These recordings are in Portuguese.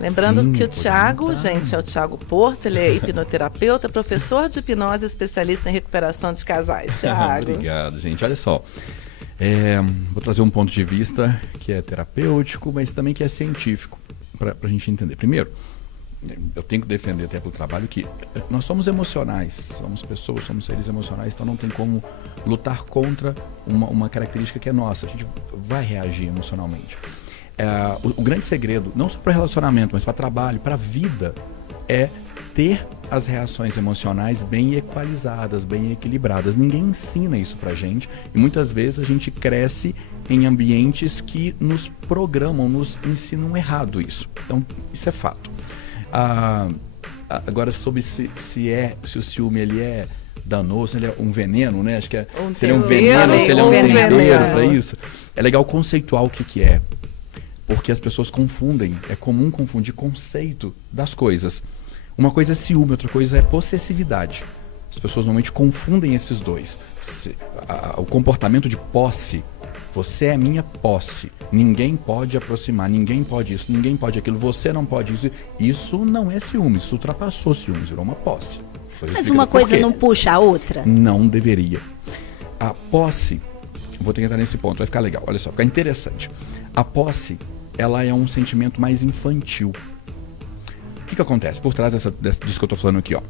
Lembrando Sim, que o podemos Thiago, entrar. gente, é o Thiago Porto, ele é hipnoterapeuta, professor de hipnose, especialista em recuperação de casais. Thiago. Obrigado, gente. Olha só, vou trazer um ponto de vista que é terapêutico, mas também que é científico, para a gente entender. Primeiro, eu tenho que defender até pelo trabalho que nós somos emocionais, somos pessoas, somos seres emocionais, então não tem como lutar contra uma característica que é nossa. A gente vai reagir emocionalmente. O grande segredo, não só para relacionamento, mas para trabalho, para a vida, é ter as reações emocionais bem equalizadas, bem equilibradas. Ninguém ensina isso pra gente e muitas vezes a gente cresce em ambientes que nos programam, nos ensinam errado isso. Então, isso é fato. Agora, sobre se o ciúme ele é danoso, ele é um veneno, né? Acho que se ele é um veneno ou se ele é um tempero para isso. É legal conceituar o que é. Porque as pessoas confundem, é comum confundir conceito das coisas. Uma coisa é ciúme, outra coisa é possessividade. As pessoas normalmente confundem esses dois. O comportamento de posse, você é minha posse, ninguém pode aproximar, ninguém pode isso, ninguém pode aquilo, você não pode isso. Isso não é ciúme, isso ultrapassou ciúme, virou uma posse. Mas uma coisa não puxa a outra? Não deveria. A posse, vou ter que entrar nesse ponto, vai ficar legal, olha só, fica interessante. A posse, ela é um sentimento mais infantil. O que acontece? Por trás disso que eu estou falando aqui, ó.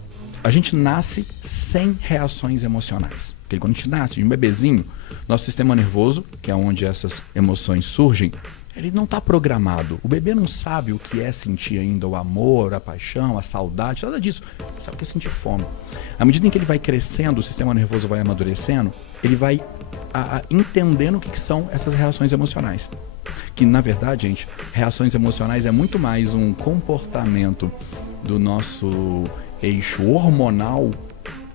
A gente nasce sem reações emocionais. Okay? Quando a gente nasce de um bebezinho, nosso sistema nervoso, que é onde essas emoções surgem, ele não está programado. O bebê não sabe o que é sentir ainda o amor, a paixão, a saudade, nada disso. Ele sabe o que é sentir fome. À medida em que ele vai crescendo, o sistema nervoso vai amadurecendo, ele vai entendendo o que são essas reações emocionais. Que, na verdade, gente, reações emocionais é muito mais um comportamento do nosso eixo hormonal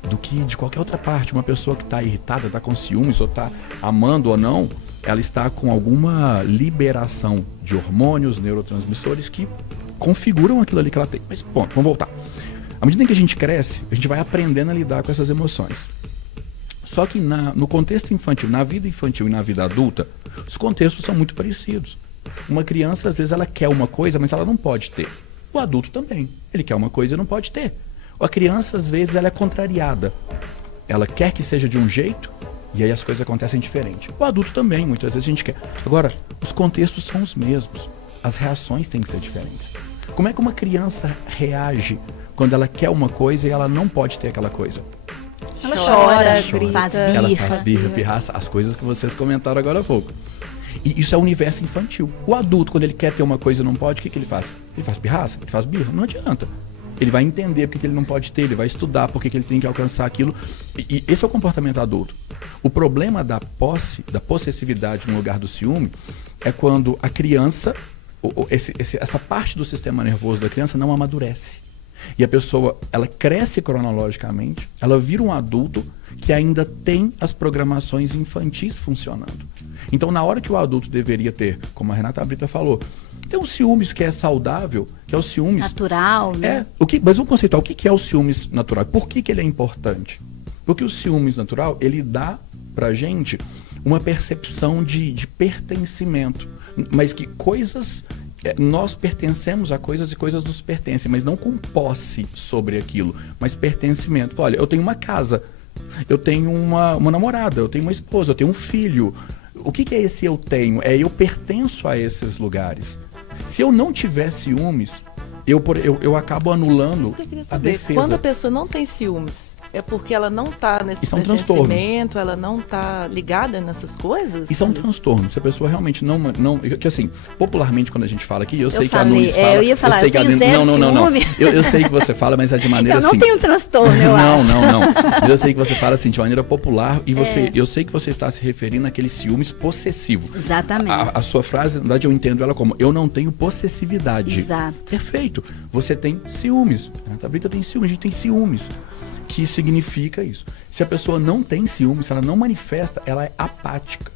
do que de qualquer outra parte. Uma pessoa que está irritada, está com ciúmes, ou está amando ou não, ela está com alguma liberação de hormônios, neurotransmissores que configuram aquilo ali que ela tem. Mas, ponto, vamos voltar. À medida em que a gente cresce, a gente vai aprendendo a lidar com essas emoções. Só que no contexto infantil, na vida infantil e na vida adulta, os contextos são muito parecidos. Uma criança, às vezes, ela quer uma coisa, mas ela não pode ter. O adulto também. Ele quer uma coisa e não pode ter. A criança, às vezes, ela é contrariada. Ela quer que seja de um jeito e aí as coisas acontecem diferente. O adulto também, muitas vezes a gente quer. Agora, os contextos são os mesmos. As reações têm que ser diferentes. Como é que uma criança reage quando ela quer uma coisa e ela não pode ter aquela coisa? Ela chora, grita, faz birra, pirraça, as coisas que vocês comentaram agora há pouco. E isso é o universo infantil. O adulto, quando ele quer ter uma coisa e não pode, o que ele faz? Ele faz pirraça, ele faz birra, não adianta. Ele vai entender porque ele não pode ter, ele vai estudar porque ele tem que alcançar aquilo. E esse é o comportamento adulto. O problema da possessividade no lugar do ciúme, é quando a criança, essa parte do sistema nervoso da criança não amadurece. E a pessoa, ela cresce cronologicamente, ela vira um adulto que ainda tem as programações infantis funcionando. Então, na hora que o adulto deveria ter, como a Renata Brita falou, tem um ciúmes que é saudável, que é o ciúmes... natural, né? Mas vamos conceituar, o que é o ciúmes natural? Por que ele é importante? Porque o ciúmes natural, ele dá pra gente uma percepção de pertencimento, mas que coisas... Nós pertencemos a coisas e coisas nos pertencem, mas não com posse sobre aquilo, mas pertencimento. Olha, eu tenho uma casa, eu tenho uma namorada, eu tenho uma esposa, eu tenho um filho. O que é esse eu tenho? Eu pertenço a esses lugares. Se eu não tiver ciúmes, eu acabo anulando a defesa. Quando a pessoa não tem ciúmes, é porque ela não está nesse pertencimento, ela não está ligada nessas coisas? Isso é um transtorno. Se a pessoa realmente não... Que assim, popularmente quando a gente fala aqui, eu sei que a Nunes fala... Eu ia falar, eu tenho zero ciúme. Eu sei que você fala, mas é de maneira assim... Eu não tenho transtorno, eu acho. Não. Mas eu sei que você fala assim, de maneira popular, e eu sei que você está se referindo àquele ciúmes possessivo. Exatamente. A sua frase, na verdade, eu entendo ela como, eu não tenho possessividade. Exato. Perfeito. Você tem ciúmes. A Brita tem ciúmes, a gente tem ciúmes. Que significa isso. Se a pessoa não tem ciúmes, se ela não manifesta, ela é apática.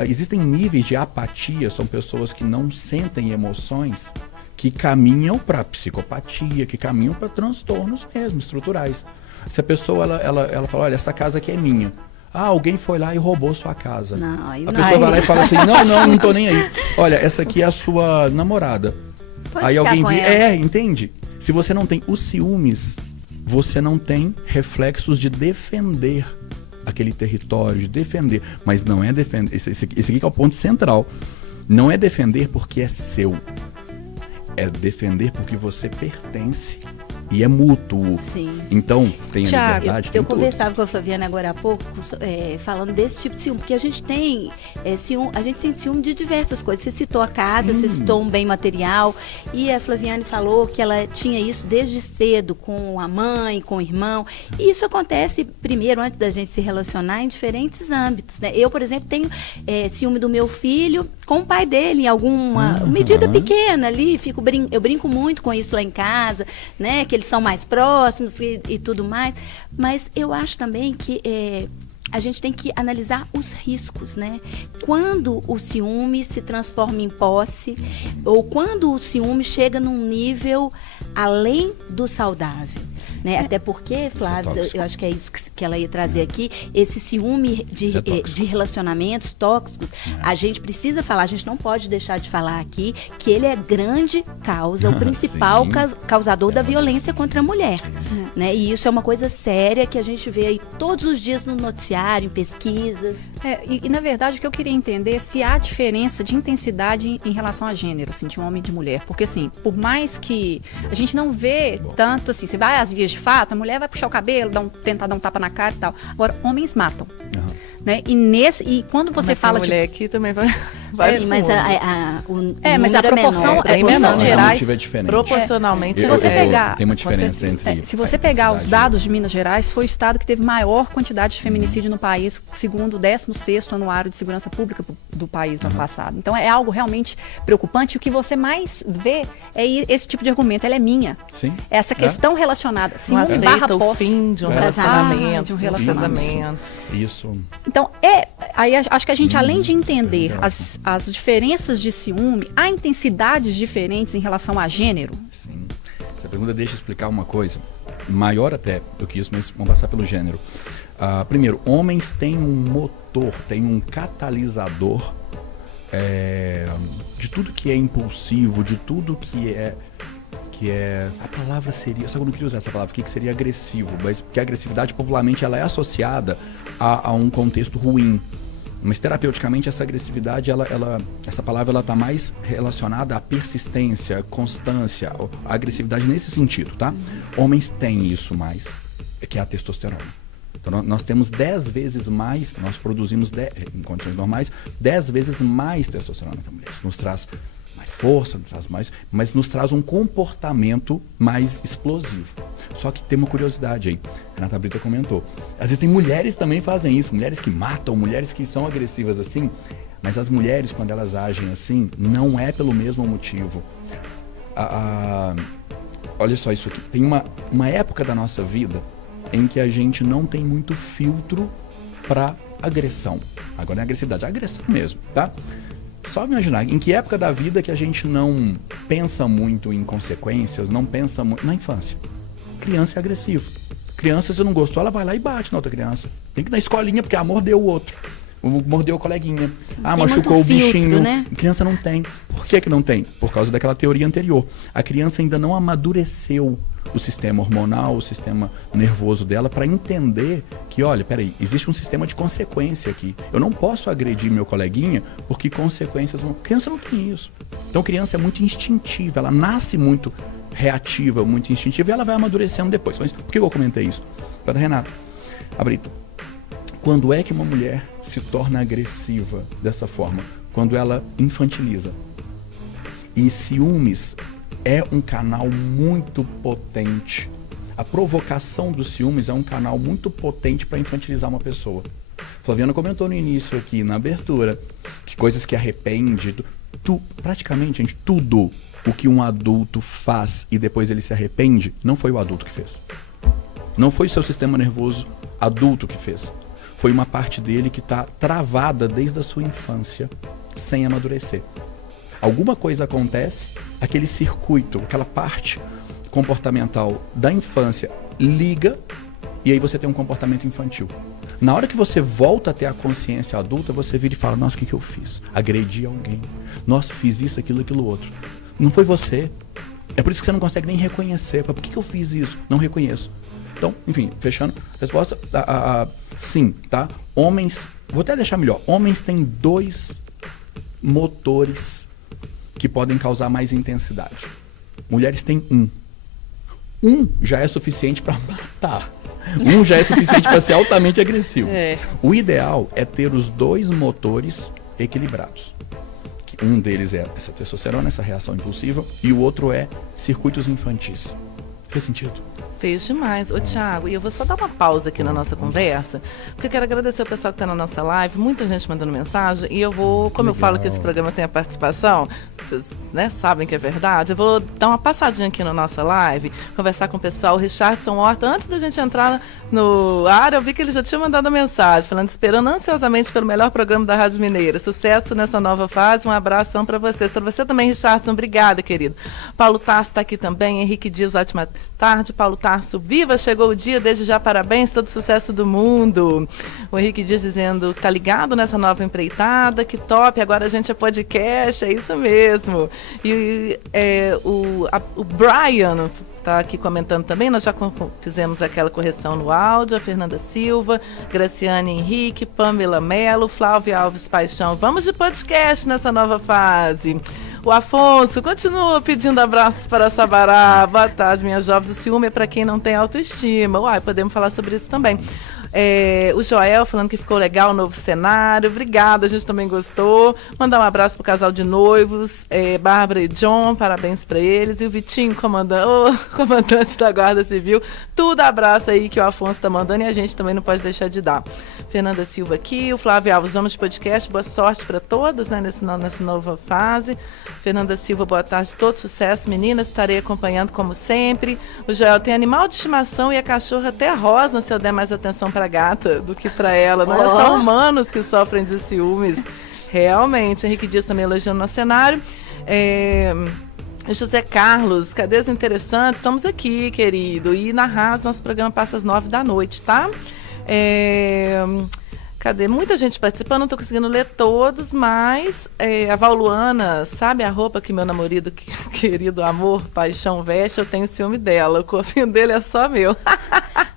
Existem níveis de apatia, são pessoas que não sentem emoções, que caminham para psicopatia, que caminham para transtornos mesmo, estruturais. Se a pessoa ela fala, olha, essa casa aqui é minha. Alguém foi lá e roubou sua casa. Não, a pessoa vai lá e fala assim, não tô nem aí. Olha, essa aqui é a sua namorada. Pode Aí ficar alguém com vê, ela. entende? Se você não tem os ciúmes, você não tem reflexos de defender aquele território, de defender. Mas não é defender, esse aqui que é o ponto central. Não é defender porque é seu. É defender porque você pertence. E é mútuo. Sim. Então, tem a Thiago, liberdade, tem Eu tudo. conversava com a Flaviana agora há pouco, falando desse tipo de ciúme, porque a gente tem ciúme, a gente sente ciúme de diversas coisas. Você citou a casa, Sim. você citou um bem material, e a Flaviane falou que ela tinha isso desde cedo com a mãe, com o irmão. E isso acontece primeiro, antes da gente se relacionar, em diferentes âmbitos, né? Eu, por exemplo, tenho ciúme do meu filho com o pai dele, em alguma medida pequena ali, eu brinco muito com isso lá em casa, né? Que eles são mais próximos e tudo mais, mas eu acho também que a gente tem que analisar os riscos, né? Quando o ciúme se transforma em posse, ou quando o ciúme chega num nível além do saudável, né? Até porque, Flávia, eu acho que é isso que ela ia trazer aqui, esse ciúme de relacionamentos tóxicos, a gente precisa falar, a gente não pode deixar de falar aqui que ele é grande causa, o principal causador da violência contra a mulher, né? E isso é uma coisa séria que a gente vê aí todos os dias no noticiário, em pesquisas. E na verdade o que eu queria entender é se há diferença de intensidade em relação a gênero, assim, de homem e de mulher. Porque assim, por mais que a gente não vê tanto assim, você vai às vias de fato, a mulher vai puxar o cabelo, tentar dar um tapa na cara e tal. Agora, homens matam. Né? E quando você fala de mulher aqui também vai mas mas a proporção é menor. Gerais, proporcionalmente se você pegar, tem uma diferença entre se você pegar os dados de Minas Gerais, foi o estado que teve maior quantidade de feminicídio no país, segundo o 16º Anuário de Segurança Pública do país no ano passado. Então é algo realmente preocupante. O que você mais vê é esse tipo de argumento, ela é minha. Sim. Essa questão relacionada, se não um aceita barra o posse, fim de um relacionamento, de um relacionamento. Isso. Então, aí acho que a gente, além de entender as diferenças de ciúme, há intensidades diferentes em relação a gênero? Sim. Essa pergunta deixa eu explicar uma coisa, maior até do que isso, mas vamos passar pelo gênero. Primeiro, homens têm um motor, têm um catalisador de tudo que é impulsivo, de tudo que é a palavra seria, só que eu não queria usar essa palavra, que seria agressivo, mas porque a agressividade popularmente ela é associada a um contexto ruim. Mas terapeuticamente essa agressividade, essa palavra ela está mais relacionada à persistência, constância, a agressividade nesse sentido, tá? Homens têm isso mais, que é a testosterona. Então nós temos 10 vezes mais, nós produzimos em condições normais, 10 vezes mais testosterona que a mulher. Isso nos traz mais força, mas nos traz um comportamento mais explosivo. Só que tem uma curiosidade aí, a Renata Brita comentou. Às vezes tem mulheres também que fazem isso, mulheres que matam, mulheres que são agressivas assim, mas as mulheres, quando elas agem assim, não é pelo mesmo motivo. Olha só isso aqui, tem uma época da nossa vida em que a gente não tem muito filtro para agressão. Agora não é agressividade, é agressão mesmo, tá? Só imaginar, em que época da vida que a gente não pensa muito em consequências, não pensa muito... Na infância. Criança é agressiva. Criança, se não gostou, ela vai lá e bate na outra criança. Tem que ir na escolinha, porque mordeu o outro. Mordeu o coleguinha. Machucou o bichinho. Né? Criança não tem. Por que não tem? Por causa daquela teoria anterior. A criança ainda não amadureceu o sistema hormonal, o sistema nervoso dela para entender que, olha, peraí, existe um sistema de consequência aqui. Eu não posso agredir meu coleguinha porque consequências... Criança não tem isso. Então, criança é muito instintiva, ela nasce muito reativa, muito instintiva e ela vai amadurecendo depois. Mas por que eu comentei isso? Para a Renata. Brita, quando é que uma mulher se torna agressiva dessa forma? Quando ela infantiliza. E ciúmes é um canal muito potente. A provocação dos ciúmes é um canal muito potente para infantilizar uma pessoa. Flaviana comentou no início aqui, na abertura, que coisas que arrepende, praticamente, gente, tudo o que um adulto faz e depois ele se arrepende, não foi o adulto que fez. Não foi o seu sistema nervoso adulto que fez. Foi uma parte dele que está travada desde a sua infância, sem amadurecer. Alguma coisa acontece, aquele circuito, aquela parte comportamental da infância liga e aí você tem um comportamento infantil. Na hora que você volta a ter a consciência adulta, você vira e fala, nossa, o que eu fiz? Agredi alguém. Nossa, fiz isso, aquilo, aquilo outro. Não foi você. É por isso que você não consegue nem reconhecer. Por que eu fiz isso? Não reconheço. Então, enfim, fechando. Resposta, sim, tá? Homens, vou até deixar melhor. Homens têm 2 motores que podem causar mais intensidade. Mulheres têm 1. 1 já é suficiente para matar. 1 já é suficiente para ser altamente agressivo. O ideal é ter os 2 motores equilibrados. Um deles é essa testosterona, essa reação impulsiva, e o outro é circuitos infantis. Fez sentido? Fez demais. Ô, Thiago, e eu vou só dar uma pausa aqui na nossa conversa, porque eu quero agradecer o pessoal que está na nossa live, muita gente mandando mensagem, e eu vou, como eu falo que esse programa tem a participação, vocês sabem que é verdade, eu vou dar uma passadinha aqui na nossa live, conversar com o pessoal. O Richardson Horta, antes da gente entrar no ar, eu vi que ele já tinha mandado a mensagem, falando, esperando ansiosamente pelo melhor programa da Rádio Mineira. Sucesso nessa nova fase, um abração para vocês. Para você também, Richardson, obrigada, querido. Paulo Tarso está aqui também, Henrique Dias, ótima tarde. Paulo Tarso, viva, chegou o dia, desde já parabéns, todo sucesso do mundo. O Henrique Dias dizendo que tá ligado nessa nova empreitada, que top, agora a gente é podcast, é isso mesmo. E o Brian está aqui comentando também, nós já fizemos aquela correção no áudio, a Fernanda Silva, Graciane Henrique, Pamela Melo, Flávia Alves Paixão, vamos de podcast nessa nova fase. O Afonso continua pedindo abraços para Sabará. Boa tarde, minhas jovens. O ciúme é para quem não tem autoestima. Uai, podemos falar sobre isso também. O Joel falando que ficou legal o novo cenário. Obrigada, a gente também gostou. Mandar um abraço pro casal de noivos, Bárbara e John, parabéns para eles. E o Vitinho, comandante da Guarda Civil. Tudo abraço aí que o Afonso tá mandando e a gente também não pode deixar de dar. Fernanda Silva aqui, o Flávio Alves, vamos de podcast. Boa sorte para todas, né, nessa nova fase. Fernanda Silva, boa tarde, todo sucesso, meninas, estarei acompanhando como sempre. O Joel tem animal de estimação e a cachorra até rosa, se eu der mais atenção para a gata do que para ela. Não é só humanos que sofrem de ciúmes. Realmente, Henrique Dias também elogiando nosso cenário. José Carlos, cadê as interessantes? Estamos aqui, querido. E na rádio, nosso programa passa às 9 da noite, tá? Cadê? Muita gente participando, não estou conseguindo ler todos, mas a Vauluana, sabe a roupa que meu namorado, querido amor, paixão veste? Eu tenho ciúme dela, o corpinho dele é só meu.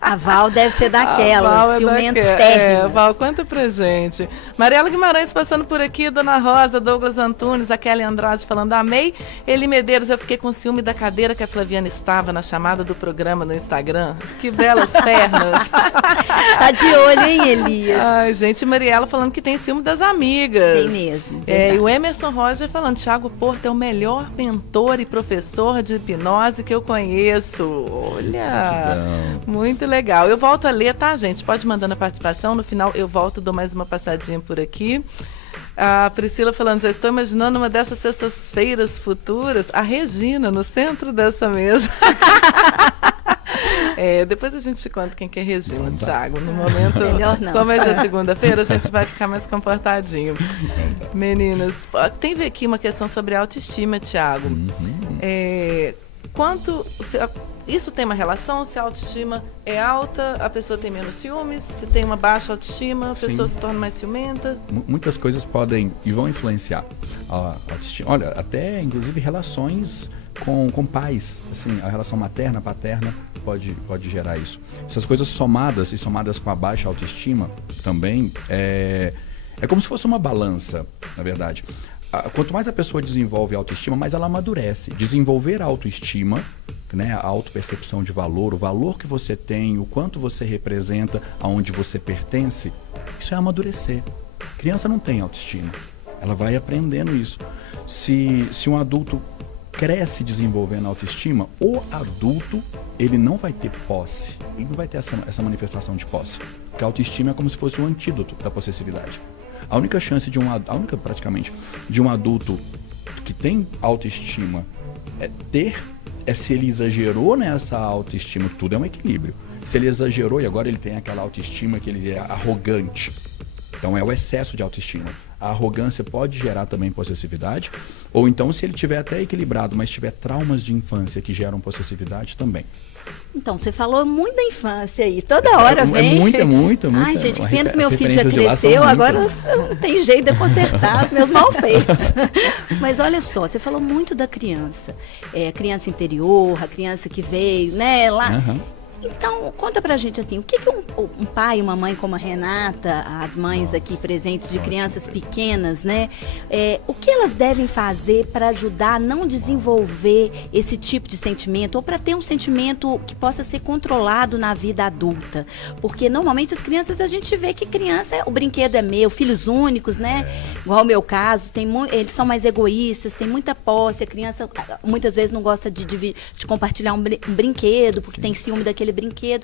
A Val deve ser daquela, ciumentérrima. Val, conta pra gente. Mariela Guimarães passando por aqui, Dona Rosa, Douglas Antunes, a Kelly Andrade falando, amei. Eli Medeiros, eu fiquei com ciúme da cadeira que a Flaviana estava na chamada do programa no Instagram. Que belas pernas. Tá de olho, hein, Elias? Ai, gente, Mariela falando que tem ciúme das amigas. Tem mesmo. E o Emerson Roger falando, Thiago Porto é o melhor mentor e professor de hipnose que eu conheço. Olha, muito legal. Eu volto a ler, tá, gente? Pode mandar na participação. No final eu volto, dou mais uma passadinha por aqui. A Priscila falando, já estou imaginando uma dessas sextas-feiras futuras, a Regina no centro dessa mesa. Depois a gente te conta quem que é Regina, Thiago. No momento, melhor não. Como é já segunda-feira, a gente vai ficar mais comportadinho. Meninas, tem aqui uma questão sobre autoestima, Thiago. Isso tem uma relação? Se a autoestima é alta, a pessoa tem menos ciúmes? Se tem uma baixa autoestima, a pessoa se torna mais ciumenta? Muitas coisas podem e vão influenciar a autoestima. Olha, até inclusive relações com pais. Assim, a relação materna, paterna pode gerar isso. Essas coisas somadas com a baixa autoestima também é como se fosse uma balança, na verdade. Quanto mais a pessoa desenvolve a autoestima, mais ela amadurece. Desenvolver a autoestima, né, a autopercepção de valor, o valor que você tem, o quanto você representa, aonde você pertence, isso é amadurecer. Criança não tem autoestima, ela vai aprendendo isso. Se um adulto cresce desenvolvendo a autoestima, o adulto ele não vai ter posse, ele não vai ter essa manifestação de posse, porque a autoestima é como se fosse o antídoto da possessividade. A única chance praticamente, de um adulto que tem autoestima é se ele exagerou nessa autoestima. Tudo é um equilíbrio. Se ele exagerou e agora ele tem aquela autoestima que ele é arrogante, Então é o excesso de autoestima. A arrogância pode gerar também possessividade, ou então se ele estiver até equilibrado, mas tiver traumas de infância que geram possessividade também. Então, você falou muito da infância aí, toda hora vem. É muito. Ai, gente, que pena que meu filho já cresceu, agora não tem jeito de consertar meus malfeitos. Mas olha só, você falou muito da criança. A criança interior, a criança que veio, né, lá. Então, conta pra gente assim, o que um pai e uma mãe como a Renata, as mães aqui presentes de crianças pequenas, né? O que elas devem fazer para ajudar a não desenvolver esse tipo de sentimento ou para ter um sentimento que possa ser controlado na vida adulta? Porque normalmente as crianças, a gente vê que criança, o brinquedo é meu, filhos únicos, né? Igual o meu caso, eles são mais egoístas, tem muita posse, a criança muitas vezes não gosta de compartilhar um brinquedo, porque tem ciúme daquele brinquedo.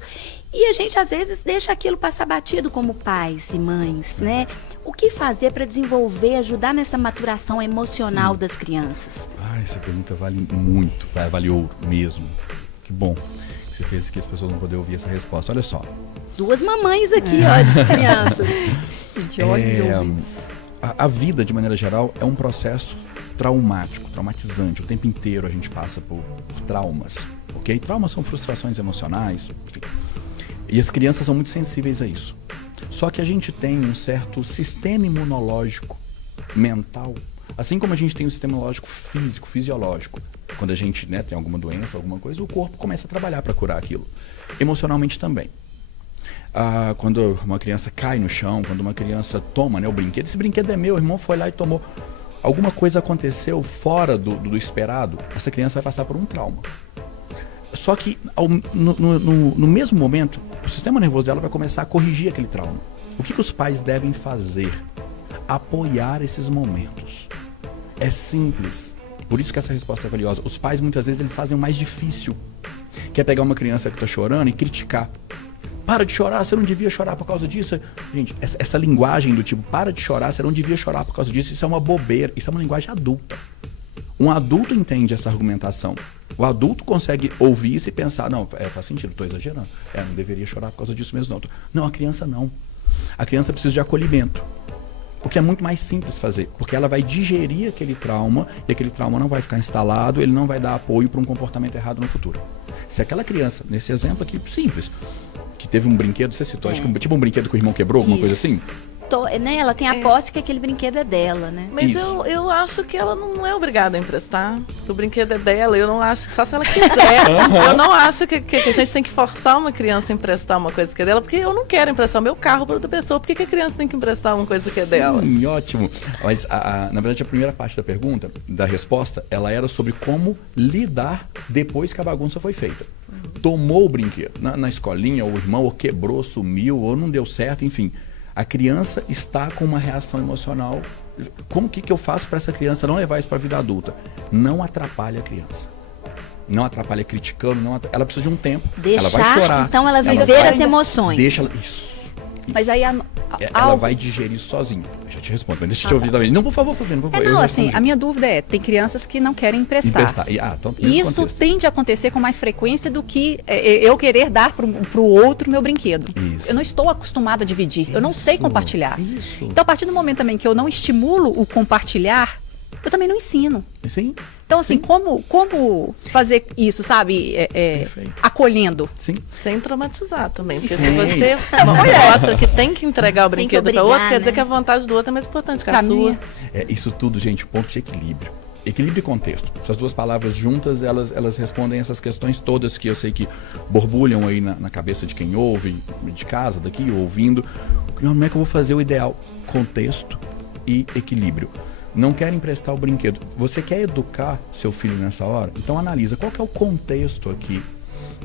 E a gente, às vezes, deixa aquilo passar batido como pais e mães, né? O que fazer para desenvolver, ajudar nessa maturação emocional das crianças? Essa pergunta vale muito, vale ouro mesmo. Que bom que você fez que as pessoas não poderem ouvir essa resposta. Olha só. 2 mamães aqui, ó, de crianças. De olhos de ouvidos. A vida, de maneira geral, é um processo traumático, traumatizante. O tempo inteiro a gente passa por traumas, ok? Traumas são frustrações emocionais, enfim. E as crianças são muito sensíveis a isso. Só que a gente tem um certo sistema imunológico mental, assim como a gente tem um sistema imunológico físico, fisiológico. Quando a gente, né, tem alguma doença, alguma coisa, o corpo começa a trabalhar para curar aquilo. Emocionalmente também. Quando uma criança cai no chão, quando uma criança toma, né, o brinquedo, esse brinquedo é meu, o irmão foi lá e tomou. Alguma coisa aconteceu fora do esperado, essa criança vai passar por um trauma. Só que no mesmo momento, o sistema nervoso dela vai começar a corrigir aquele trauma. O que os pais devem fazer? Apoiar esses momentos. É simples. Por isso que essa resposta é valiosa. Os pais, muitas vezes, eles fazem o mais difícil, que é pegar uma criança que está chorando e criticar. Para de chorar, você não devia chorar por causa disso. Gente, essa linguagem do tipo, para de chorar, você não devia chorar por causa disso, isso é uma bobeira, isso é uma linguagem adulta. Um adulto entende essa argumentação. O adulto consegue ouvir isso e pensar, não, faz sentido, estou exagerando. Não deveria chorar por causa disso mesmo, não. Não, a criança não. A criança precisa de acolhimento. O que é muito mais simples fazer, porque ela vai digerir aquele trauma e aquele trauma não vai ficar instalado, ele não vai dar apoio para um comportamento errado no futuro. Se aquela criança, nesse exemplo aqui simples, que teve um brinquedo, você citou, acho que tipo um brinquedo que o irmão quebrou, alguma coisa assim? Né? Ela tem a posse que aquele brinquedo é dela, né? Mas eu acho que ela não é obrigada a emprestar. O brinquedo é dela, eu não acho, só se ela quiser. Eu não acho que a gente tem que forçar uma criança a emprestar uma coisa que é dela, porque eu não quero emprestar o meu carro para outra pessoa. Por que a criança tem que emprestar uma coisa que é dela? Sim, ótimo. Mas, na verdade, a primeira parte da pergunta, da resposta, ela era sobre como lidar depois que a bagunça foi feita. Tomou o brinquedo na escolinha, ou o irmão, ou quebrou, sumiu, ou não deu certo, enfim. A criança está com uma reação emocional. Como que eu faço para essa criança não levar isso para a vida adulta? Não atrapalhe a criança. Não atrapalhe criticando. Ela precisa de um tempo. Deixar, ela vai chorar. Então ela viver as emoções. Deixa ela... Isso. Mas aí ela vai digerir isso sozinha. Eu já te respondo, mas deixa eu te ouvir também. Não, por favor, Flaviana, por favor. Não, assim, a minha dúvida tem crianças que não querem emprestar. Então, e isso tende a acontecer com mais frequência do que eu querer dar pro outro meu brinquedo. Isso. Eu não estou acostumada a dividir, eu não sei compartilhar. Isso. Então, a partir do momento também que eu não estimulo o compartilhar, eu também não ensino. Sim. Então, assim, como fazer isso, sabe? Acolhendo. Sim. Sem traumatizar também. Porque se você mostra que tem que entregar o brinquedo para outro, quer dizer que a vontade do outro é mais importante que a sua. Isso tudo, gente, ponto de equilíbrio. Equilíbrio e contexto. Essas duas palavras juntas, elas respondem essas questões todas que eu sei que borbulham aí na cabeça de quem ouve, de casa, daqui, ouvindo. Como é que eu vou fazer o ideal? Contexto e equilíbrio. Não quer emprestar o brinquedo. Você quer educar seu filho nessa hora? Então analisa qual que é o contexto aqui.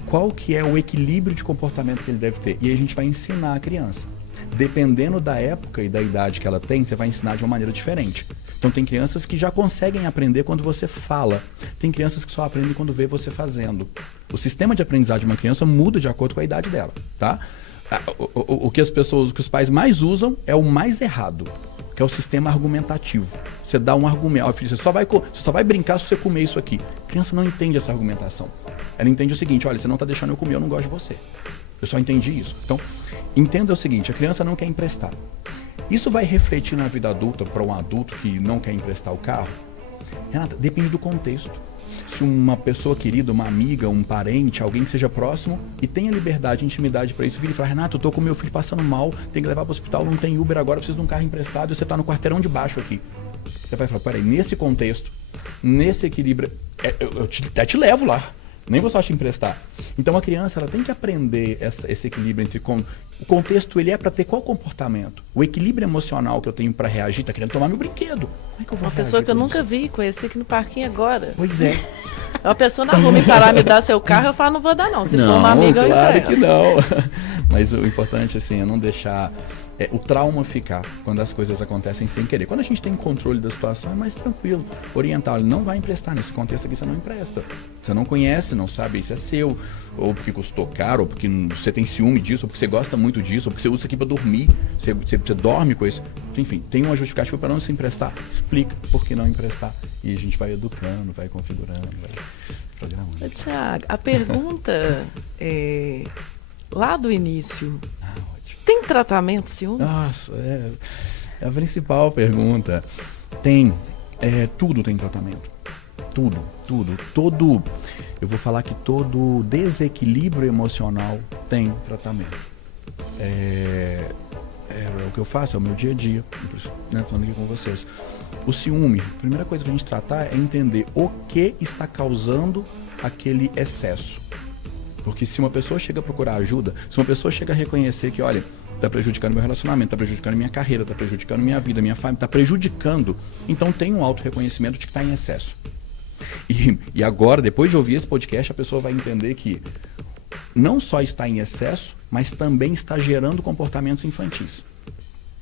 Qual que é o equilíbrio de comportamento que ele deve ter. E aí a gente vai ensinar a criança. Dependendo da época e da idade que ela tem, você vai ensinar de uma maneira diferente. Então tem crianças que já conseguem aprender quando você fala. Tem crianças que só aprendem quando vê você fazendo. O sistema de aprendizagem de uma criança muda de acordo com a idade dela, tá? O que os pais mais usam é o mais errado, que é o sistema argumentativo. Você dá um argumento, filho, você só vai brincar se você comer isso aqui. A criança não entende essa argumentação. Ela entende o seguinte, olha, você não está deixando eu comer, eu não gosto de você. Eu só entendi isso. Então, entenda o seguinte, a criança não quer emprestar. Isso vai refletir na vida adulta para um adulto que não quer emprestar o carro? Renata, depende do contexto. Se uma pessoa querida, uma amiga, um parente, alguém que seja próximo e tenha liberdade, intimidade para isso, vira e fala: Renato, eu tô com meu filho passando mal, tem que levar para o hospital, não tem Uber agora, preciso de um carro emprestado e você tá no quarteirão de baixo aqui. Você vai falar: peraí, nesse contexto, nesse equilíbrio, eu até te levo lá. Nem vou só te emprestar. Então a criança, ela tem que aprender esse equilíbrio entre o contexto, ele é para ter qual comportamento? O equilíbrio emocional que eu tenho para reagir, tá querendo tomar meu brinquedo. Como é que eu vou Uma pessoa que eu nunca isso? vi, conheci aqui no parquinho agora. Pois é. Uma pessoa na rua me parar, me dar seu carro, eu falo: não vou dar não. Se for uma amiga, eu claro empresto. que não. Mas o importante, assim, é não deixar o trauma ficar quando as coisas acontecem sem querer. Quando a gente tem controle da situação, é mais tranquilo. Orientar, ele não vai emprestar nesse contexto aqui, você não empresta. Você não conhece, não sabe, isso é seu. Ou porque custou caro, ou porque você tem ciúme disso, ou porque você gosta muito disso, ou porque você usa isso aqui para dormir, você dorme com isso. Enfim, tem uma justificativa para não se emprestar. Explica por que não emprestar. E a gente vai educando, vai configurando, vai programando. Tiago, a pergunta lá do início: Ótimo. tem tratamento ciúmes? Nossa, é a principal pergunta. Tem. Tudo tem tratamento. Tudo. Eu vou falar que todo desequilíbrio emocional tem tratamento. É o que eu faço, é o meu dia a dia, né, falando aqui com vocês. O ciúme, a primeira coisa que a gente tratar é entender o que está causando aquele excesso. Porque se uma pessoa chega a procurar ajuda, se uma pessoa chega a reconhecer que, olha, está prejudicando meu relacionamento, está prejudicando minha carreira, está prejudicando minha vida, minha família, está prejudicando, então tem um auto-reconhecimento de que está em excesso. E agora, depois de ouvir esse podcast, a pessoa vai entender que não só está em excesso, mas também está gerando comportamentos infantis.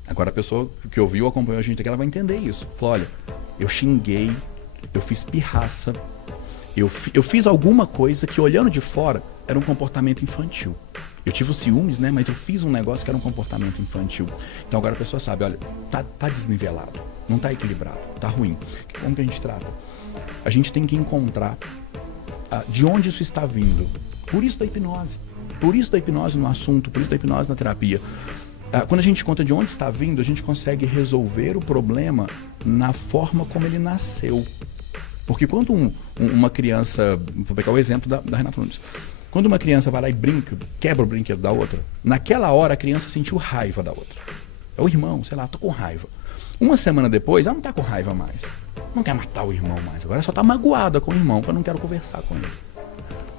Agora a pessoa que ouviu, acompanhou a gente aqui, ela vai entender isso. Falou: olha, eu xinguei, eu fiz pirraça, eu fiz alguma coisa que, olhando de fora, era um comportamento infantil. Eu tive os ciúmes, né? Mas eu fiz um negócio que era um comportamento infantil. Então agora a pessoa sabe: olha, tá desnivelado, não tá equilibrado, tá ruim. Como que a gente trata? A gente tem que encontrar de onde isso está vindo. Por isso da hipnose. Por isso da hipnose no assunto, por isso da hipnose na terapia. Quando a gente conta de onde está vindo, a gente consegue resolver o problema na forma como ele nasceu. Porque quando uma criança, vou pegar o exemplo da Renata Nunes, quando uma criança vai lá e brinca, quebra o brinquedo da outra, naquela hora a criança sentiu raiva da outra. É o irmão, sei lá, tô com raiva. Uma semana depois, ela não tá com raiva mais. Não quer matar o irmão mais, agora só tá magoada com o irmão, porque eu não quero conversar com ele.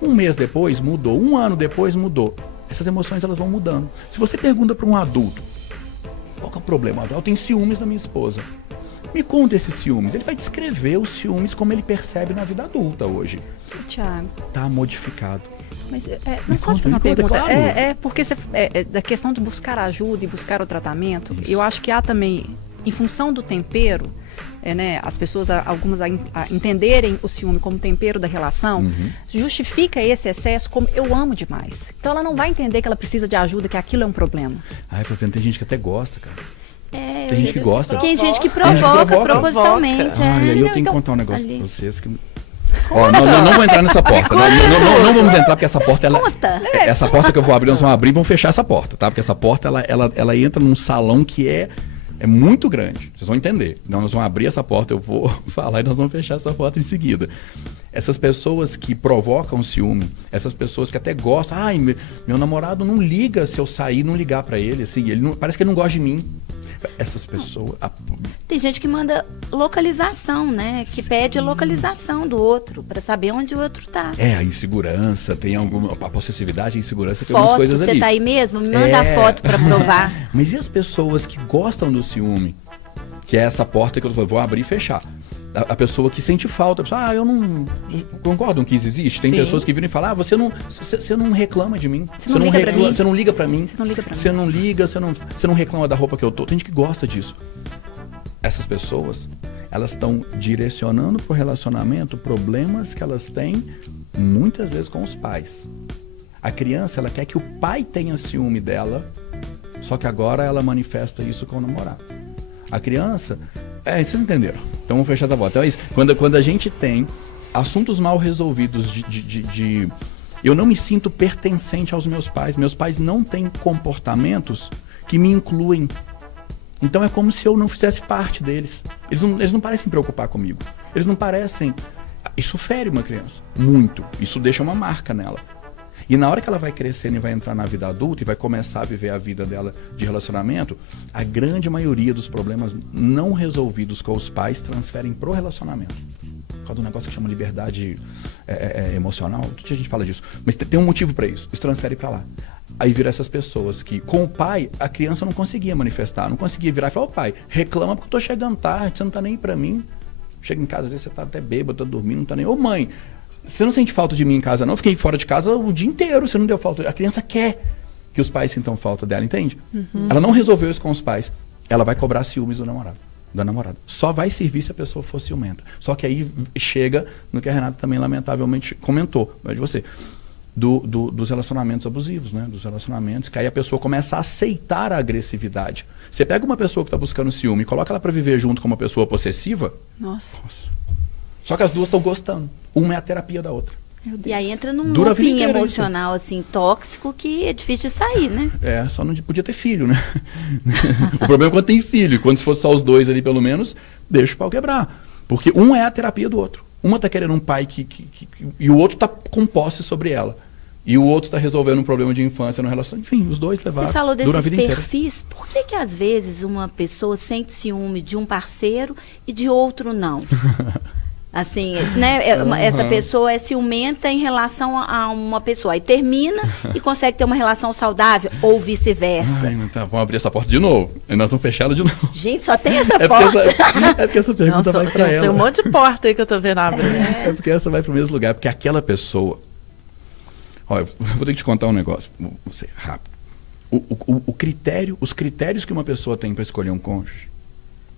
Um mês depois mudou, um ano depois mudou. Essas emoções, elas vão mudando. Se você pergunta para um adulto: qual que é o problema? Eu tenho ciúmes da minha esposa. Me conta esses ciúmes. Ele vai descrever os ciúmes como ele percebe na vida adulta hoje. Tiago. Tá modificado. Mas não só te fazer uma pergunta. Claro. Porque da questão de buscar ajuda e buscar o tratamento, isso. Eu acho que há também, em função do tempero, né, as pessoas, algumas a entenderem o ciúme como tempero da relação, justifica esse excesso como eu amo demais. Então ela não vai entender que ela precisa de ajuda, que aquilo é um problema. Ai, tem gente que até gosta, cara. Tem gente que gosta. Tem gente que provoca propositalmente. Aí eu tenho que contar um negócio pra vocês que... não vou entrar nessa porta. Não vamos entrar, porque essa porta... essa porta que eu vou abrir, nós vamos abrir e vamos fechar essa porta, tá? Porque essa porta, ela entra num salão que é muito grande. Vocês vão entender. Então nós vamos abrir essa porta, eu vou falar e nós vamos fechar essa porta em seguida. Essas pessoas que provocam ciúme, essas pessoas que até gostam... Ai, meu namorado não liga se eu sair e não ligar pra ele. Assim, parece que ele não gosta de mim. Essas pessoas... Tem gente que manda localização, né? Que pede a localização do outro, para saber onde o outro tá. A insegurança, tem alguma... A possessividade, a insegurança, tem foto, algumas coisas ali. Você tá aí mesmo? Me manda a foto para provar. Mas e as pessoas que gostam do ciúme? Que é essa porta que eu vou abrir e fechar. A pessoa que sente falta, a pessoa, eu não... Concordam que isso existe? Tem pessoas que viram e falam, você não reclama de mim. Você não liga pra mim. Você não liga pra mim. Você não reclama da roupa que eu tô. Tem gente que gosta disso. Essas pessoas, elas estão direcionando pro relacionamento problemas que elas têm muitas vezes com os pais. A criança, ela quer que o pai tenha ciúme dela, só que agora ela manifesta isso com o namorado. A criança... vocês entenderam. Então vamos fechar essa volta. Então é isso. Quando a gente tem assuntos mal resolvidos de eu não me sinto pertencente aos meus pais não têm comportamentos que me incluem. Então é como se eu não fizesse parte deles. Eles não parecem preocupar comigo. Eles não parecem... Isso fere uma criança, muito. Isso deixa uma marca nela. E na hora que ela vai crescendo e vai entrar na vida adulta e vai começar a viver a vida dela de relacionamento, a grande maioria dos problemas não resolvidos com os pais transferem pro relacionamento. Por causa do negócio que chama liberdade emocional. Todo dia a gente fala disso. Mas tem um motivo para isso. Isso transfere para lá. Aí vira essas pessoas que, com o pai, a criança não conseguia manifestar, não conseguia virar e falar: ô pai, reclama porque eu tô chegando tarde, você não tá nem aí pra mim. Chega em casa, às vezes você tá até bêbado, tá dormindo, não tá nem... Ô mãe, você não sente falta de mim em casa, não? Eu fiquei fora de casa o dia inteiro, você não deu falta. A criança quer que os pais sintam falta dela, entende? Ela não resolveu isso com os pais. Ela vai cobrar ciúmes do namorado, da namorada. Só vai servir se a pessoa for ciumenta. Só que aí chega no que a Renata também lamentavelmente comentou, de você, dos relacionamentos abusivos, né? Dos relacionamentos que aí a pessoa começa a aceitar a agressividade. Você pega uma pessoa que está buscando ciúme e coloca ela para viver junto com uma pessoa possessiva. Nossa. Só que as duas estão gostando. Uma é a terapia da outra. E aí entra num Dura a vida looping inteira emocional assim, tóxico, que é difícil de sair, né? Só não podia ter filho, né? O problema é quando tem filho. Quando se fosse só os dois ali, pelo menos, deixa o pau quebrar. Porque um é a terapia do outro. Uma tá querendo um pai e o outro tá com posse sobre ela. E o outro tá resolvendo um problema de infância no relacionamento. Enfim, os dois levaram. Você falou dura a desses vida inteira. perfis. Por que às vezes uma pessoa sente ciúme de um parceiro e de outro não? Assim, né? Essa pessoa é ciumenta em relação a uma pessoa. Aí termina e consegue ter uma relação saudável, ou vice-versa. Ai, não tá, vamos abrir essa porta de novo. E nós vamos fechar ela de novo. Gente, só tem essa porta. É porque essa pergunta vai pra ela. Tem um monte de porta aí que eu tô vendo abrir. É porque essa vai pro mesmo lugar. Porque aquela pessoa... Olha, eu vou ter que te contar um negócio. Vou ser rápido. Os critérios que uma pessoa tem para escolher um cônjuge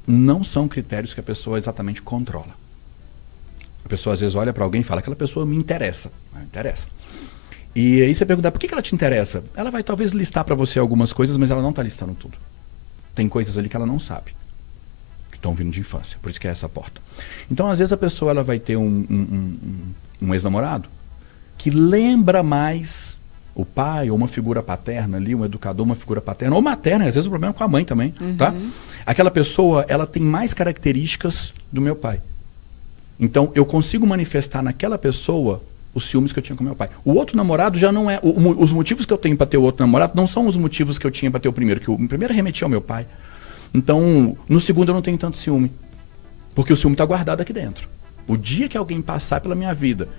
não são critérios que a pessoa exatamente controla. A pessoa às vezes olha para alguém e fala: aquela pessoa me interessa. Me interessa. E aí você pergunta: por que ela te interessa? Ela vai talvez listar para você algumas coisas, mas ela não está listando tudo. Tem coisas ali que ela não sabe, que estão vindo de infância. Por isso que é essa porta. Então, às vezes a pessoa ela vai ter um ex-namorado que lembra mais o pai, ou uma figura paterna ali, um educador, uma figura paterna, ou materna, às vezes o problema é com a mãe também, tá? Aquela pessoa, ela tem mais características do meu pai. Então, eu consigo manifestar naquela pessoa os ciúmes que eu tinha com meu pai. O outro namorado já não é... Os motivos que eu tenho para ter o outro namorado não são os motivos que eu tinha para ter o primeiro, que o primeiro remetia ao meu pai. Então, no segundo eu não tenho tanto ciúme, porque o ciúme está guardado aqui dentro. O dia que alguém passar pela minha vida...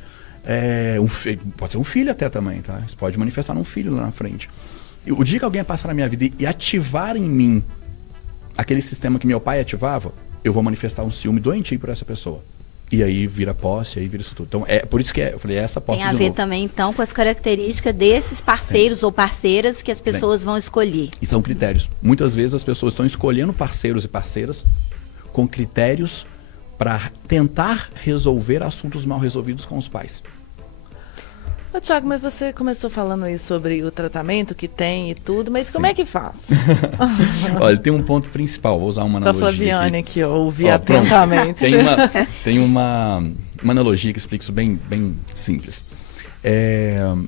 pode ser um filho até também, tá? Isso pode manifestar num filho lá na frente. E o dia que alguém passar na minha vida e ativar em mim aquele sistema que meu pai ativava, eu vou manifestar um ciúme doentio por essa pessoa. E aí vira posse, aí vira isso tudo. Então, por isso que eu falei, essa porta tem a ver também, então, com as características desses parceiros ou parceiras que as pessoas vão escolher. E são critérios. Muitas vezes as pessoas estão escolhendo parceiros e parceiras com critérios para tentar resolver assuntos mal resolvidos com os pais. Ô, Thiago, mas você começou falando aí sobre o tratamento que tem e tudo, mas Sim. Como é que faz? Olha, tem um ponto principal, vou usar uma Tá analogia Flaviane aqui, eu ouvi Ó, atentamente. Tem uma analogia que explica isso bem simples.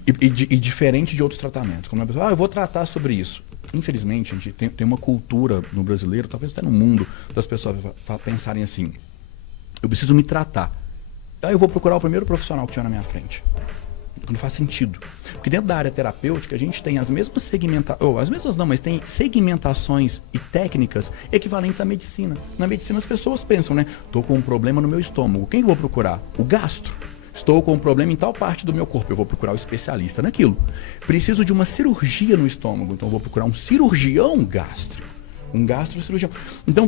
E diferente de outros tratamentos. Quando uma pessoa, eu vou tratar sobre isso. Infelizmente, a gente tem uma cultura no brasileiro, talvez até no mundo, das pessoas pensarem assim: eu preciso me tratar. Aí eu vou procurar o primeiro profissional que tiver na minha frente. Não faz sentido. Porque dentro da área terapêutica a gente tem as mesmas tem segmentações e técnicas equivalentes à medicina. Na medicina as pessoas pensam, né? Estou com um problema no meu estômago. Quem eu vou procurar? O gastro. Estou com um problema em tal parte do meu corpo. Eu vou procurar o especialista naquilo. Preciso de uma cirurgia no estômago. Então eu vou procurar um cirurgião gástrico. Um gastrocirurgião. Então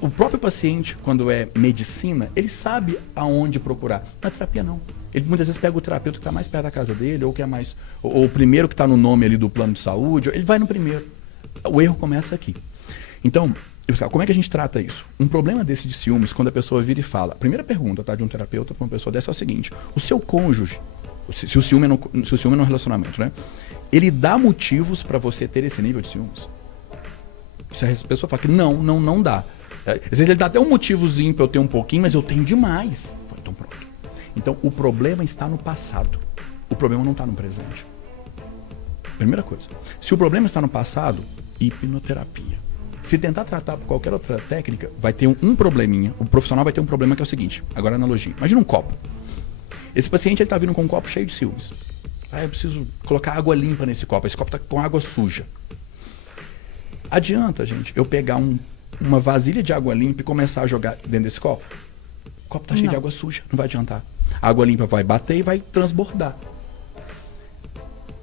o próprio paciente, quando é medicina, ele sabe aonde procurar. Na terapia não. Ele muitas vezes pega o terapeuta que está mais perto da casa dele, ou que é mais, ou o primeiro que está no nome ali do plano de saúde, ele vai no primeiro. O erro começa aqui. Então, como é que a gente trata isso? Um problema desse de ciúmes, quando a pessoa vira e fala, a primeira pergunta, tá, de um terapeuta para uma pessoa dessa é o seguinte: o seu cônjuge, se o ciúme é no relacionamento, né? Ele dá motivos para você ter esse nível de ciúmes? Se a pessoa fala que não dá. Às vezes ele dá até um motivozinho para eu ter um pouquinho, mas eu tenho demais. Então pronto. Então o problema está no passado. O problema não está no presente. Primeira coisa. Se o problema está no passado, hipnoterapia. Se tentar tratar por qualquer outra técnica, vai ter um probleminha. O profissional vai ter um problema que é o seguinte. Agora, analogia. Imagina um copo. Esse paciente está vindo com um copo cheio de ciúmes. Eu preciso colocar água limpa nesse copo. Esse copo está com água suja. Adianta, gente, eu pegar uma vasilha de água limpa e começar a jogar dentro desse copo? O copo está cheio de água suja. Não vai adiantar. A água limpa vai bater e vai transbordar.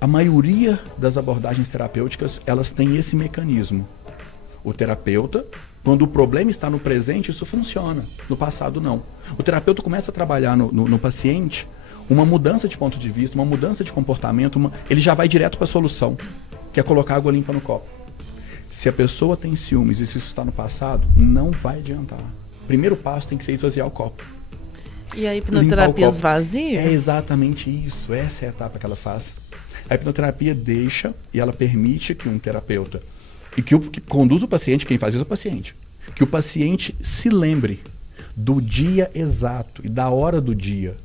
A maioria das abordagens terapêuticas, elas têm esse mecanismo. O terapeuta, quando o problema está no presente, isso funciona. No passado, não. O terapeuta começa a trabalhar no paciente uma mudança de ponto de vista, uma mudança de comportamento, ele já vai direto para a solução, que é colocar água limpa no copo. Se a pessoa tem ciúmes e se isso está no passado, não vai adiantar. O primeiro passo tem que ser esvaziar o copo. E a hipnoterapia esvazia? É exatamente isso. Essa é a etapa que ela faz. A hipnoterapia deixa e ela permite que um terapeuta, e que conduz o paciente, quem faz isso é o paciente, que o paciente se lembre do dia exato e da hora do dia,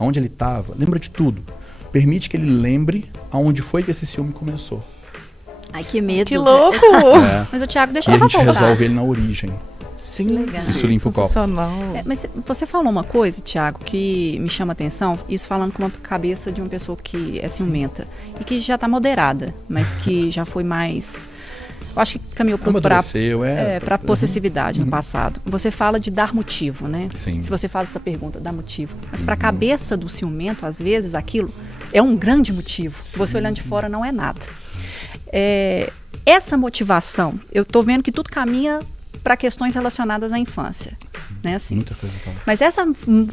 onde ele estava, lembra de tudo. Permite que ele lembre aonde foi que esse ciúme começou. Ai, que medo. Que louco! Mas o Thiago, deixa E eu a só gente voltar. resolve ele na origem. Sim, legal. Isso limpa o copo. Mas você falou uma coisa, Thiago, que me chama a atenção, isso falando com uma cabeça de uma pessoa que é ciumenta e que já está moderada, mas que já foi mais... Eu acho que caminhou para a possessividade no passado. Você fala de dar motivo, né? Sim. Se você faz essa pergunta, dá motivo. Mas para a cabeça do ciumento, às vezes, aquilo é um grande motivo. Sim. Você olhando de fora não é nada. Essa motivação, eu estou vendo que tudo caminha para questões relacionadas à infância. Né, assim. Muita coisa tá. Mas essa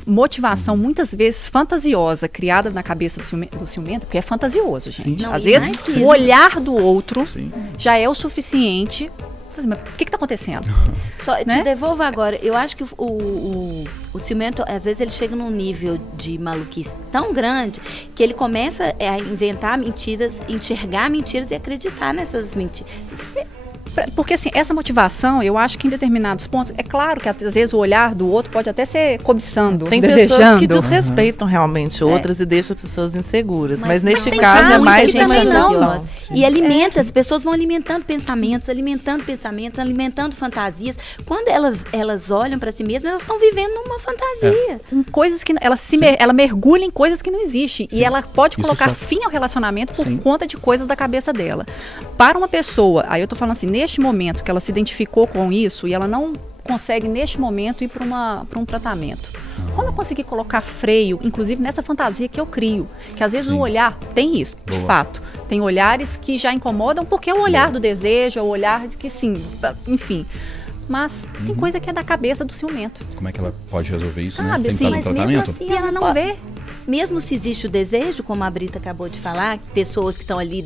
motivação, muitas vezes fantasiosa, criada na cabeça do ciumento, porque é fantasioso, gente. Não, Às e vezes, mais que o isso. olhar do outro Sim. já é o suficiente. Mas o que está acontecendo? Só Né? te devolvo agora. Eu acho que o ciumento, às vezes, ele chega num nível de maluquice tão grande que ele começa a inventar mentiras, enxergar mentiras e acreditar nessas mentiras. Porque, assim, essa motivação, eu acho que em determinados pontos, é claro que às vezes o olhar do outro pode até ser cobiçando, Tem desejando. pessoas que desrespeitam realmente outras e deixam as pessoas inseguras. Mas neste tem caso é casos mais que uma também não. manipulação. E alimenta, as pessoas vão alimentando pensamentos, alimentando fantasias. Quando elas olham para si mesmas, elas estão vivendo numa fantasia. Em coisas que ela mergulha em coisas que não existem. Sim. E ela pode Isso colocar só- fim ao relacionamento por Sim. conta de coisas da cabeça dela. Para uma pessoa, aí eu tô falando assim, neste momento que ela se identificou com isso e ela não consegue, neste momento, ir para um tratamento. Como eu conseguir colocar freio, inclusive nessa fantasia que eu crio? Que às vezes Sim. o olhar tem isso, de Boa. fato. Tem olhares que já incomodam, porque é o olhar do desejo, é o olhar de que sim, enfim. Mas tem coisa que é da cabeça do ciumento. Como é que ela pode resolver isso, né? Sabe, Sem sim, estar no Mas mesmo tratamento? assim, E ela não vê. Mesmo se existe o desejo, como a Brita acabou de falar, pessoas que estão ali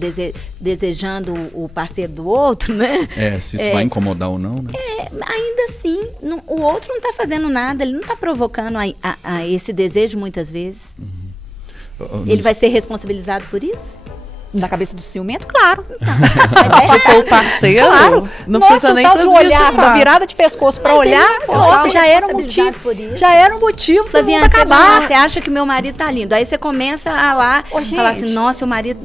desejando o parceiro do outro, né? Se isso vai incomodar ou não, né? Ainda assim, o outro não está fazendo nada, ele não está provocando a esse desejo muitas vezes. Ele vai ser responsabilizado por isso? Da cabeça do ciumento, claro. Se for o parceiro, Claro. não Nossa, precisa nem o tal do olhar, da transvestir. virada de pescoço pra Mas ele olhar, não pode nossa, ser já era um responsabilizado motivo. por isso. Já era um motivo pra Flaviana, mundo acabar. você acha que meu marido tá lindo. Aí você começa a lá Ô, falar gente. assim, nossa, seu marido,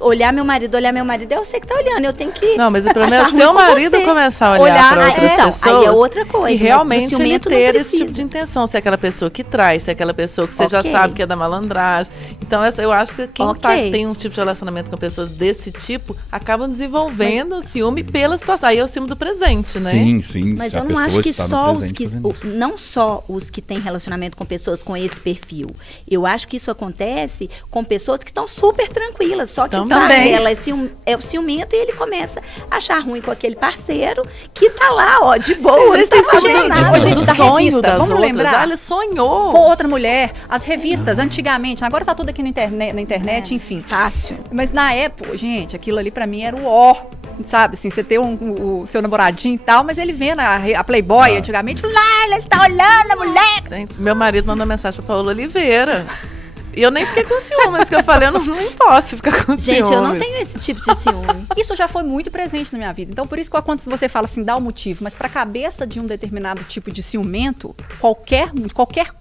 olhar meu marido, é você que tá olhando, eu tenho que Não, mas o problema é achar o seu ruim com marido você. começar a olhar para outras então, pessoas. aí é outra coisa. E mas realmente do ele ciumento não ter esse precisa. tipo de intenção. Se é aquela pessoa que traz, se é aquela pessoa que você já Ok. sabe que é da malandragem. Então, eu acho que quem Ok. tem um tipo de relacionamento com pessoas desse tipo, acabam desenvolvendo o ciúme pela situação. Aí é o ciúme do presente, né? Sim. Mas se a eu não pessoa acho que está no só os presente que. fazendo isso. Não só os que têm relacionamento com pessoas com esse perfil. Eu acho que isso acontece com pessoas que estão super tranquilas. Só que o par Também. dela é o ciumento e ele começa a achar ruim com aquele parceiro que tá lá, ó, de boa. Ele tá fazendo gente, nada. ô, gente, o da sonho revista, das vamos outras. lembrar? Ah, ele sonhou. Com outra mulher, as revistas, antigamente, agora tá tudo aqui na internet, enfim. Fácil. Mas na época, gente, aquilo ali pra mim era o ó, sabe? Assim, você ter o seu namoradinho e tal, mas ele vendo a Playboy antigamente, falou, ele tá olhando a mulher. Gente, meu marido mandou mensagem pra Paola Oliveira. E eu nem fiquei com ciúme, mas que eu falei, eu não posso ficar com ciúme. Gente, eu não tenho esse tipo de ciúme. Isso já foi muito presente na minha vida. Então, por isso que quando você fala assim, dá o motivo, mas pra cabeça de um determinado tipo de ciumento, qualquer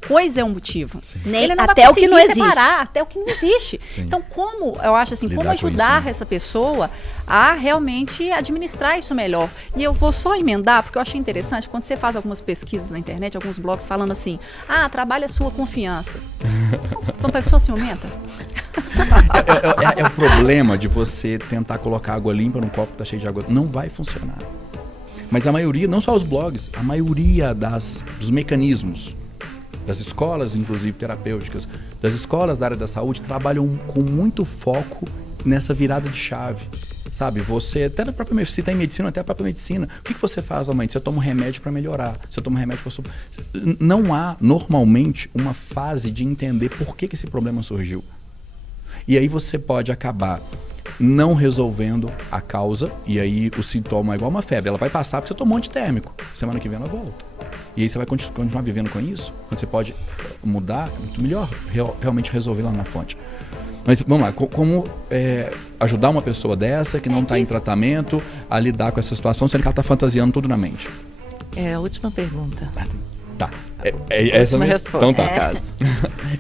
coisa é um motivo. Nem, Ele não até vai o que não existe. separar, até o que não existe. Sim. Então, como, eu acho assim, Lidar como com isso, ajudar né? essa pessoa a realmente administrar isso melhor. E eu vou só emendar, porque eu achei interessante, quando você faz algumas pesquisas na internet, alguns blogs falando assim, trabalha a sua confiança. Então, pra pessoa ciumenta? É o problema de você tentar colocar água limpa num copo que tá cheio de água. Não vai funcionar. Mas a maioria, não só os blogs, a maioria dos mecanismos, das escolas, inclusive terapêuticas, das escolas da área da saúde, trabalham com muito foco nessa virada de chave. Sabe, você, até na própria medicina, tá em medicina, até a própria medicina. O que você faz, mãe? Você toma um remédio para melhorar. Você toma um remédio para... Não há, normalmente, uma fase de entender por que esse problema surgiu. E aí você pode acabar não resolvendo a causa, e aí o sintoma é igual uma febre. Ela vai passar porque você tomou um antitérmico. Semana que vem ela volta. E aí você vai continuar vivendo com isso. Quando você pode mudar, é muito melhor realmente resolver lá na fonte. Mas vamos lá, como ajudar uma pessoa dessa que não está em tratamento a lidar com essa situação, sendo que ela está fantasiando tudo na mente? É a última pergunta. Tá. É essa mesmo? Resposta, Então tá. no caso.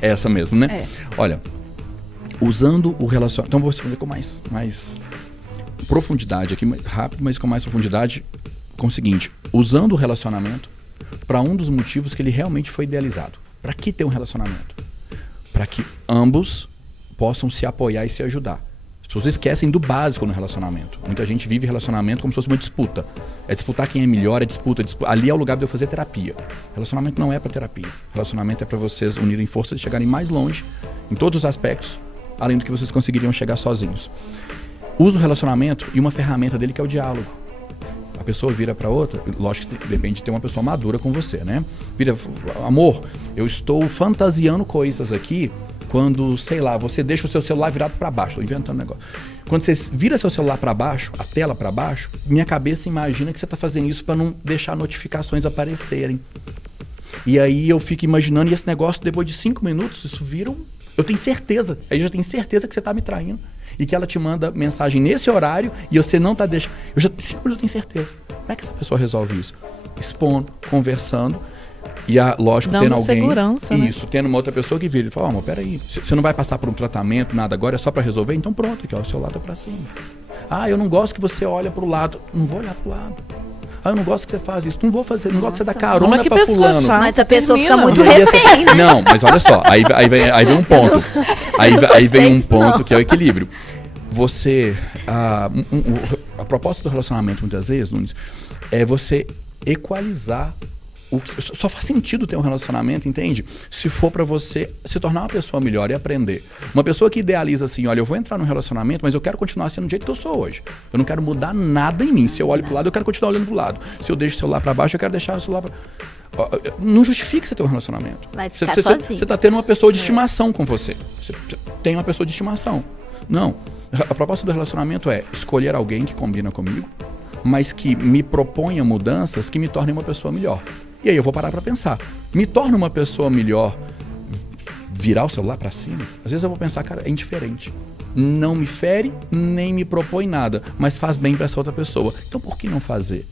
É essa mesmo, né? Olha, usando o relacionamento... Então vou responder com mais profundidade aqui, rápido, mas com mais profundidade, com o seguinte. Usando o relacionamento para um dos motivos que ele realmente foi idealizado. Para que ter um relacionamento? Para que ambos possam se apoiar e se ajudar. As pessoas esquecem do básico no relacionamento. Muita gente vive relacionamento como se fosse uma disputa. É disputar quem é melhor, é disputa. Ali é o lugar de eu fazer terapia. Relacionamento não é para terapia. Relacionamento é para vocês unirem forças e chegarem mais longe, em todos os aspectos, além do que vocês conseguiriam chegar sozinhos. Usa o relacionamento e uma ferramenta dele que é o diálogo. A pessoa vira para outra, lógico que depende de ter uma pessoa madura com você, né? Vira, amor, eu estou fantasiando coisas aqui quando, sei lá, você deixa o seu celular virado para baixo. Estou inventando um negócio. Quando você vira seu celular para baixo, a tela para baixo, minha cabeça imagina que você está fazendo isso para não deixar notificações aparecerem. E aí eu fico imaginando, e esse negócio, depois de 5 minutos, isso vira um... Eu tenho certeza, aí eu já tenho certeza que você está me traindo. E que ela te manda mensagem nesse horário e você não está deixando... 5 minutos eu tenho certeza. Como é que essa pessoa resolve isso? Expondo, conversando. E, lógico, dando tendo alguém... segurança, isso, né? tendo uma outra pessoa que vira e fala, amor, peraí, você não vai passar por um tratamento, nada agora, é só pra resolver? Então pronto, aqui, ó, o seu lado tá pra cima. Eu não gosto que você olha pro lado. Não vou olhar pro lado. Eu não gosto que você faz isso. Não vou fazer, não gosto que você dá carona pra fulano. Chata, mas a pessoa fica termina. muito refém, né? Não, mas olha só, aí vem um ponto. Aí vem um ponto que é o equilíbrio. Você... A proposta do relacionamento, muitas vezes, Nunes, é você equalizar. Só faz sentido ter um relacionamento, entende? Se for pra você se tornar uma pessoa melhor e aprender. Uma pessoa que idealiza assim, olha, eu vou entrar num relacionamento, mas eu quero continuar sendo do jeito que eu sou hoje. Eu não quero mudar nada em mim. Se eu olho pro lado, eu quero continuar olhando pro lado. Se eu deixo o celular pra baixo, eu quero deixar o celular pra... Não justifica você ter um relacionamento. Vai ficar sozinho. Você tá tendo uma pessoa de estimação com você. Você tem uma pessoa de estimação. Não. A proposta do relacionamento é escolher alguém que combina comigo, mas que me proponha mudanças que me tornem uma pessoa melhor. E aí eu vou parar pra pensar. Me torna uma pessoa melhor virar o celular pra cima? Às vezes eu vou pensar, cara, é indiferente. Não me fere, nem me propõe nada, mas faz bem pra essa outra pessoa. Então por que não fazer?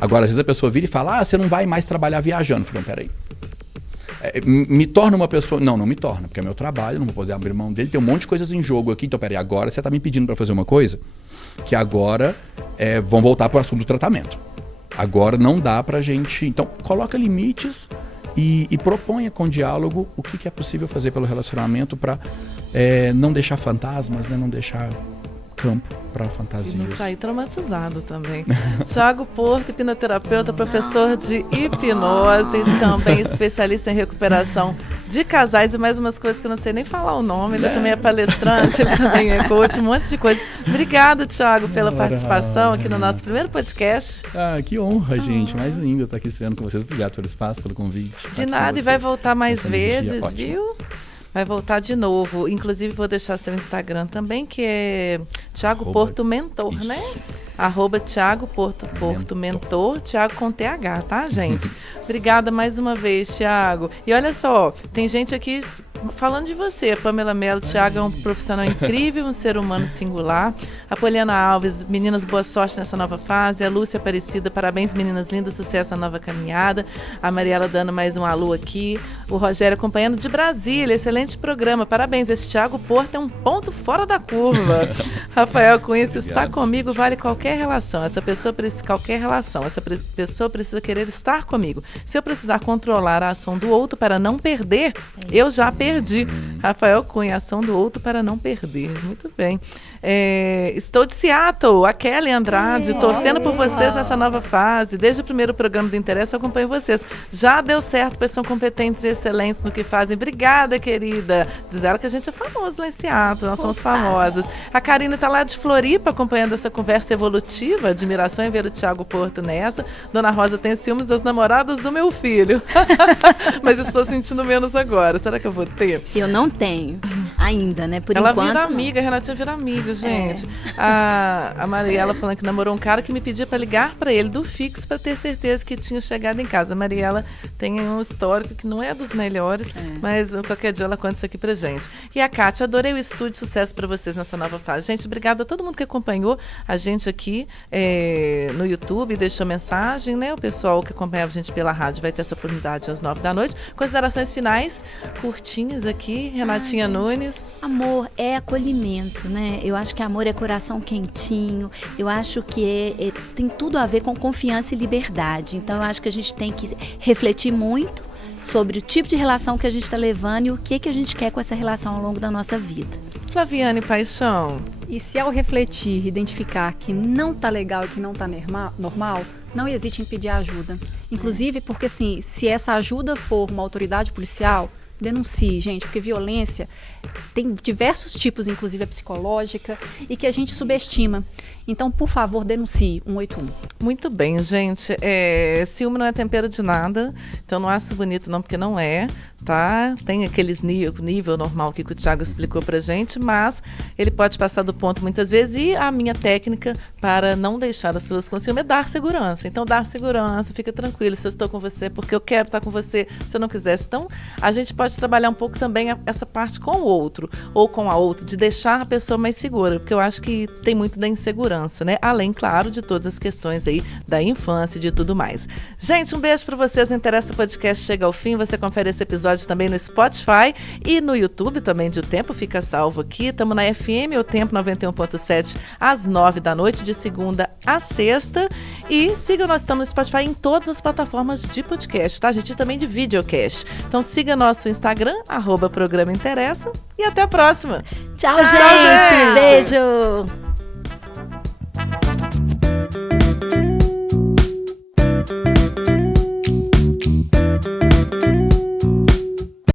Agora, às vezes a pessoa vira e fala, você não vai mais trabalhar viajando. Eu falo, peraí. Me torna uma pessoa... Não me torna, porque é meu trabalho, não vou poder abrir mão dele. Tem um monte de coisas em jogo aqui. Então, peraí, agora você tá me pedindo pra fazer uma coisa que agora vão voltar pro assunto do tratamento. Agora não dá pra gente... Então, coloca limites e proponha com diálogo o que é possível fazer pelo relacionamento pra não deixar fantasmas, né? Não deixar campo para fantasias. E não sair traumatizado também. Thiago Porto, hipnoterapeuta, professor de hipnose, também especialista em recuperação de casais e mais umas coisas que eu não sei nem falar o nome. Ele também é palestrante, ele também é coach, um monte de coisa. Obrigada, Thiago, pela participação aqui no nosso primeiro podcast. Que honra, gente. Mais ainda estar aqui estreando com vocês. Obrigado pelo espaço, pelo convite. De nada, e vai voltar mais vezes, viu? Vai voltar de novo. Inclusive, vou deixar seu Instagram também, que é Thiago Porto Mentor, isso, né? @Thiago Porto Mentor, Thiago com TH, tá, gente? Obrigada mais uma vez, Thiago. E olha só, tem gente aqui falando de você, a Pamela Mello, Thiago é um profissional incrível, um ser humano singular. A Poliana Alves, meninas, boa sorte nessa nova fase. A Lúcia Aparecida, parabéns, meninas lindas, sucesso na nova caminhada. A Mariela dando mais um alô aqui. O Rogério acompanhando de Brasília, excelente programa, parabéns. Esse Thiago Porto é um ponto fora da curva. Rafael Cunha, se está comigo, vale qualquer relação. Essa pessoa precisa pessoa precisa querer estar comigo. Se eu precisar controlar a ação do outro para não perder, eu já perdi. Rafael Cunha, ação do outro para não perder. Muito bem. Estou de Seattle, a Kelly Andrade, torcendo por vocês nessa nova fase. Desde o primeiro programa do Interesse, eu acompanho vocês. Já deu certo, pois são competentes e excelentes no que fazem. Obrigada, querida. Diz ela que a gente é famoso lá em Seattle, nós somos famosas. A Karina está lá de Floripa, acompanhando essa conversa evolutiva. Admiração em ver o Thiago Porto nessa. Dona Rosa tem ciúmes das namoradas do meu filho. Mas estou sentindo menos agora. Será que eu vou ter? Eu não tenho ainda, né? Por ela enquanto. Vira amiga, a Renatinha vira amiga, gente. A Mariela falando que namorou um cara que me pedia para ligar para ele do fixo para ter certeza que tinha chegado em casa. A Mariela tem um histórico que não é dos melhores, mas qualquer dia ela conta isso aqui pra gente. E a Kátia, adorei o estúdio, sucesso para vocês nessa nova fase. Gente, obrigada a todo mundo que acompanhou a gente aqui no YouTube, deixou mensagem, né? O pessoal que acompanhava a gente pela rádio vai ter essa oportunidade às 9 da noite. Considerações finais, curtinhas aqui, Renatinha Nunes. Amor é acolhimento, né? Eu acho que amor é coração quentinho, eu acho que tem tudo a ver com confiança e liberdade. Então eu acho que a gente tem que refletir muito sobre o tipo de relação que a gente está levando e o que a gente quer com essa relação ao longo da nossa vida. Flaviane Paixão. E se ao refletir, identificar que não tá legal e que não tá normal, não hesite em pedir ajuda. Inclusive porque assim, se essa ajuda for uma autoridade policial, denuncie, gente, porque violência tem diversos tipos, inclusive a psicológica, e que a gente subestima. Então, por favor, denuncie 181. Muito bem, gente. Ciúme não é tempero de nada, então não acho bonito não, porque não é, tá? Tem aqueles nível normal que o Thiago explicou pra gente, mas ele pode passar do ponto muitas vezes, e a minha técnica para não deixar as pessoas com ciúme é dar segurança. Então, dar segurança, fica tranquilo, se eu estou com você, porque eu quero estar com você, se eu não quisesse. Então, a gente pode trabalhar um pouco também essa parte com o outro, ou com a outra, de deixar a pessoa mais segura, porque eu acho que tem muito da insegurança, né? Além, claro, de todas as questões aí da infância e de tudo mais. Gente, um beijo para vocês. O Interessa Podcast chega ao fim. Você confere esse episódio também no Spotify e no YouTube também de O Tempo, fica salvo aqui. Estamos na FM O Tempo 91.7 às 9 da noite, de segunda a sexta. E siga, nós estamos no Spotify em todas as plataformas de podcast, tá, gente? E também de videocast. Então siga nosso Instagram, @programa Interessa, e até a próxima. Tchau, gente. Beijo.